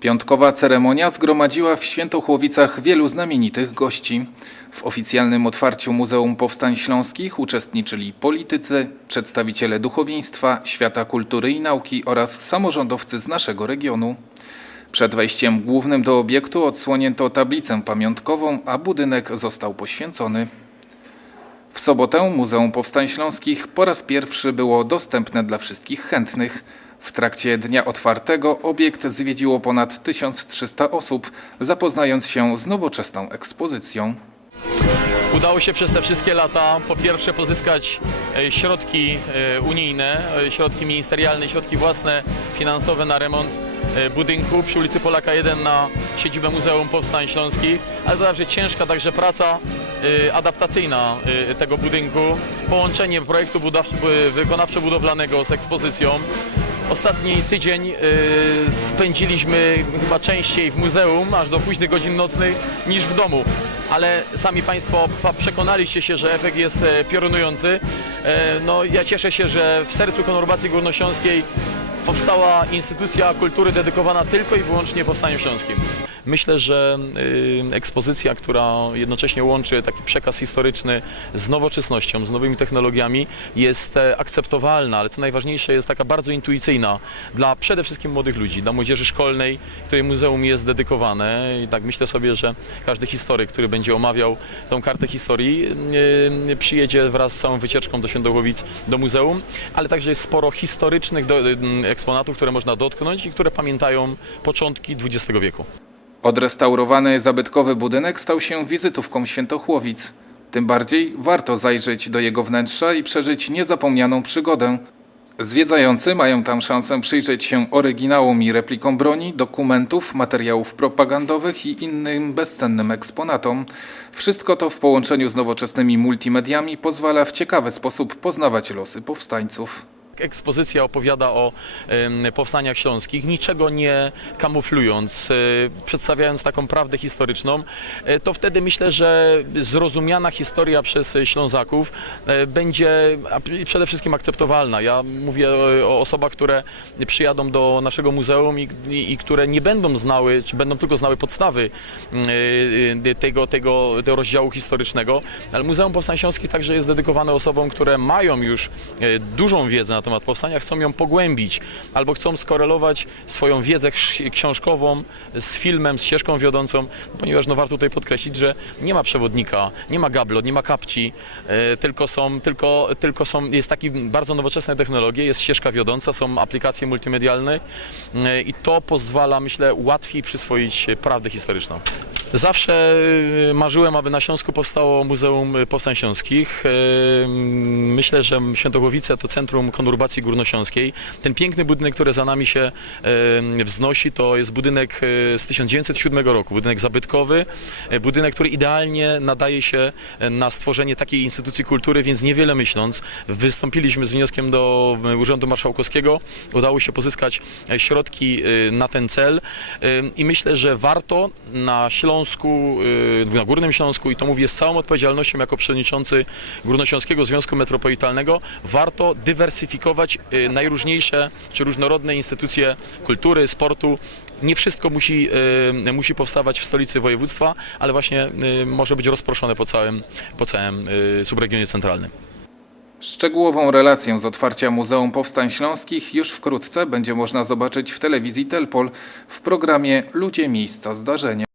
Piątkowa ceremonia zgromadziła w Świętochłowicach wielu znamienitych gości. W oficjalnym otwarciu Muzeum Powstań Śląskich uczestniczyli politycy, przedstawiciele duchowieństwa, świata kultury i nauki oraz samorządowcy z naszego regionu. Przed wejściem głównym do obiektu odsłonięto tablicę pamiątkową, a budynek został poświęcony. W sobotę Muzeum Powstań Śląskich po raz pierwszy było dostępne dla wszystkich chętnych. W trakcie dnia otwartego obiekt zwiedziło ponad 1300 osób, zapoznając się z nowoczesną ekspozycją. Udało się przez te wszystkie lata po pierwsze pozyskać e, środki e, unijne, e, środki ministerialne, środki własne, finansowe na remont budynku przy ulicy Polaka 1 na siedzibę Muzeum Powstań Śląskich, ale to także ciężka także praca adaptacyjna tego budynku, połączenie projektu wykonawczo-budowlanego z ekspozycją. Ostatni tydzień y, spędziliśmy chyba częściej w muzeum, aż do późnych godzin nocnych, niż w domu. Ale sami Państwo pa- przekonaliście się, że efekt jest e, piorunujący. E, no, ja cieszę się, że w sercu konurbacji górnośląskiej powstała instytucja kultury dedykowana tylko i wyłącznie Powstaniu Śląskim. Myślę, że y, ekspozycja, która jednocześnie łączy taki przekaz historyczny z nowoczesnością, z nowymi technologiami, jest e, akceptowalna, ale co najważniejsze, jest taka bardzo intuicyjna dla przede wszystkim młodych ludzi, dla młodzieży szkolnej, której muzeum jest dedykowane. I tak myślę sobie, że każdy historyk, który będzie omawiał tą kartę historii, y, przyjedzie wraz z całą wycieczką do Świętochłowic do muzeum, ale także jest sporo historycznych y, eksponatów, które można dotknąć i które pamiętają początki XX wieku. Odrestaurowany zabytkowy budynek stał się wizytówką Świętochłowic. Tym bardziej warto zajrzeć do jego wnętrza i przeżyć niezapomnianą przygodę. Zwiedzający mają tam szansę przyjrzeć się oryginałom i replikom broni, dokumentów, materiałów propagandowych i innym bezcennym eksponatom. Wszystko to w połączeniu z nowoczesnymi multimediami pozwala w ciekawy sposób poznawać losy powstańców. Ekspozycja opowiada o powstaniach śląskich, niczego nie kamuflując, e, przedstawiając taką prawdę historyczną, e, to wtedy myślę, że zrozumiana historia przez Ślązaków e, będzie przede wszystkim akceptowalna. Ja mówię o, osobach, które przyjadą do naszego muzeum i, i, i które nie będą znały, czy będą tylko znały podstawy e, tego, tego, tego rozdziału historycznego, ale Muzeum Powstań Śląskich także jest dedykowane osobom, które mają już dużą wiedzę na temat powstania, chcą ją pogłębić albo chcą skorelować swoją wiedzę ks- książkową z filmem, z ścieżką wiodącą, ponieważ no warto tutaj podkreślić, że nie ma przewodnika, nie ma gablot, nie ma kapci, e, tylko są, tylko, tylko są, jest taki bardzo nowoczesne technologie, jest ścieżka wiodąca, są aplikacje multimedialne e, i to pozwala, myślę, łatwiej przyswoić prawdę historyczną. Zawsze y, marzyłem, aby na Śląsku powstało Muzeum y, Powstań Śląskich. Y, Myślę, że Świętochłowice to centrum konurbacji górnośląskiej. Ten piękny budynek, który za nami się wznosi, to jest budynek z 1907 roku. Budynek zabytkowy, budynek, który idealnie nadaje się na stworzenie takiej instytucji kultury, więc niewiele myśląc, wystąpiliśmy z wnioskiem do Urzędu Marszałkowskiego. Udało się pozyskać środki na ten cel i myślę, że warto na Śląsku, y, na Górnym Śląsku i to mówię z całą odpowiedzialnością jako przewodniczący Górnośląskiego Związku Metropolitalnego, warto dywersyfikować y, najróżniejsze czy różnorodne instytucje kultury, sportu. Nie wszystko musi, y, musi powstawać w stolicy województwa, ale właśnie może być rozproszone po całym, po całym subregionie centralnym. Szczegółową relację z otwarcia Muzeum Powstań Śląskich już wkrótce będzie można zobaczyć w telewizji Telpol w programie Ludzie Miejsca Zdarzenia.